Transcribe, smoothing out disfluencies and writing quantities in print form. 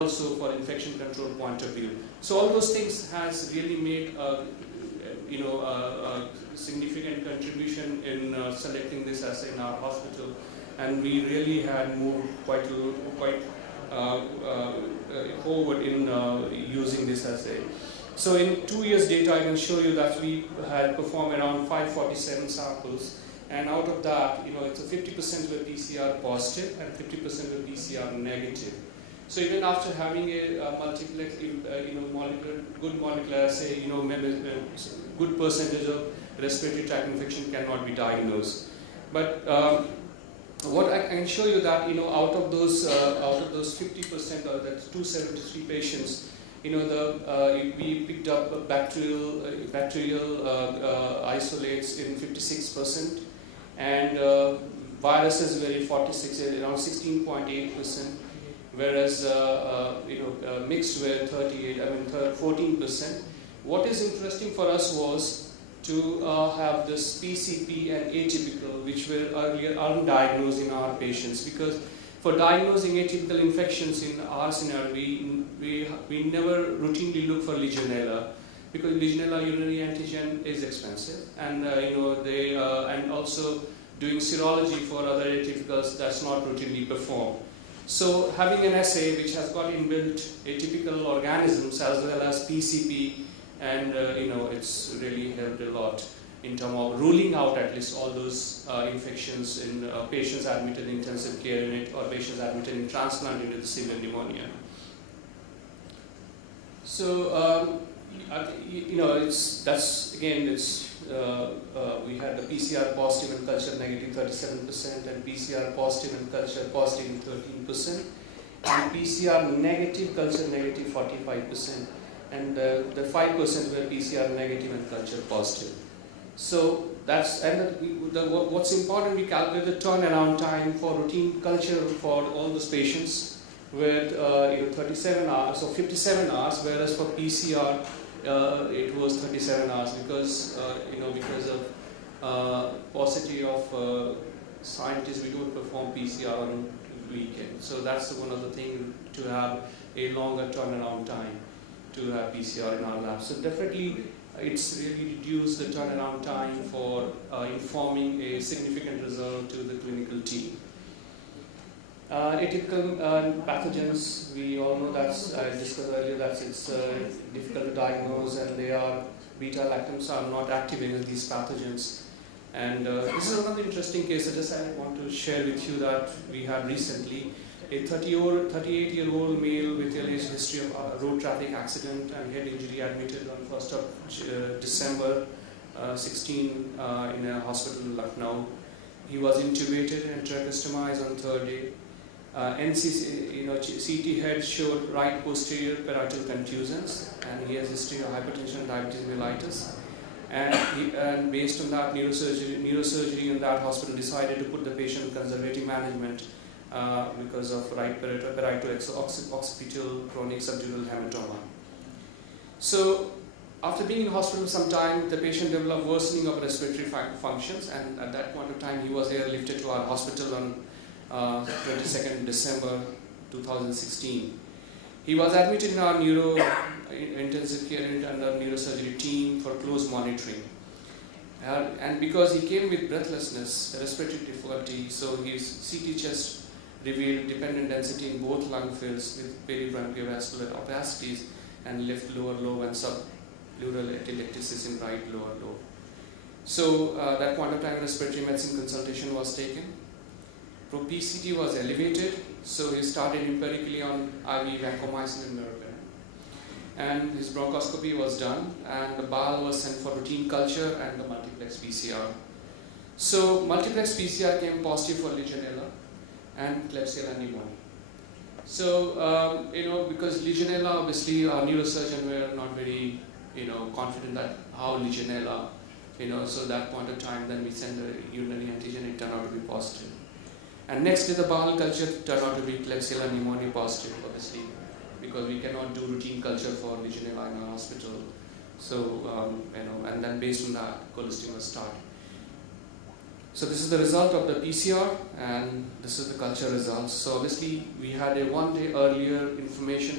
also for infection control point of view. So all those things has really made a significant contribution in selecting this assay in our hospital, and we really had moved quite forward in using this assay. So in 2 years data, I can show you that we had performed around 547 samples, and out of that, it's a 50% were PCR positive and 50% were PCR negative. So even after having a multiplex, good molecular assay, good percentage of respiratory tract infection cannot be diagnosed. But what I can show you that out of those 50%, or that's 273 patients, we picked up bacterial isolates in 56%, and viruses were in 46, around 16.8%. Whereas mixed were 14%. What is interesting for us was to have this PCP and atypical, which were earlier undiagnosed in our patients, because for diagnosing atypical infections in our scenario, we never routinely look for Legionella, because Legionella urinary antigen is expensive, and and also doing serology for other atypicals, that's not routinely performed. So having an assay which has got inbuilt atypical organisms as well as PCP, and it's really helped a lot in terms of ruling out at least all those infections in patients admitted in intensive care unit or patients admitted in transplant unit with severe pneumonia. So we had the PCR positive and culture negative 37%, and PCR positive and culture positive 13%, and PCR negative culture negative 45%, and the 5% were PCR negative and culture positive. So that's, and what's important, we calculate the turnaround time for routine culture for all those patients with 37 hours or 57 hours, whereas for PCR it was 37 hours, because because of paucity of scientists, we don't perform PCR on weekend. So that's one of the things, to have a longer turnaround time to have PCR in our lab. So definitely it's really reduced the turnaround time for informing a significant result to the clinical team. Atypical pathogens, we all know that, I discussed earlier, that it's difficult to diagnose, and beta-lactams are not active in these pathogens. And this is another interesting case that I want to share with you that we had recently. A 38-year-old male with a history of road traffic accident and head injury, admitted on 1st of December 16 in a hospital in Lucknow. He was intubated and tracheostomized on 3rd day. CT head showed right posterior parietal contusions, and he has history of hypertension, diabetes mellitus. And based on that, neurosurgery in that hospital decided to put the patient in conservative management because of right parieto-occipital chronic subdural hematoma. So after being in hospital some time, the patient developed worsening of respiratory functions, and at that point of time he was airlifted to our hospital on 22nd December 2016. He was admitted in our intensive care unit under neurosurgery team for close monitoring. And because he came with breathlessness, respiratory difficulty, so his CT chest revealed dependent density in both lung fields with peribronchiovascular opacities and left lower lobe and subpleural atelectasis in right lower lobe. So that point of time, respiratory medicine consultation was taken. Pro-PCT was elevated, so he started empirically on IV vancomycin and meropenem. And his bronchoscopy was done, and the bowel was sent for routine culture and the multiplex PCR. So multiplex PCR came positive for Legionella and Klebsiella pneumoniae. So because Legionella, obviously our neurosurgeon were not very confident that how Legionella, so that point of time, then we sent the urinary antigen, it turned out to be positive. And next day the bowel culture turned out to be Klebsiella pneumoniae positive, obviously, because we cannot do routine culture for Legionella in our hospital. So and then based on that, cholesterol was started. So this is the result of the PCR, and this is the culture results. So obviously we had a 1 day earlier information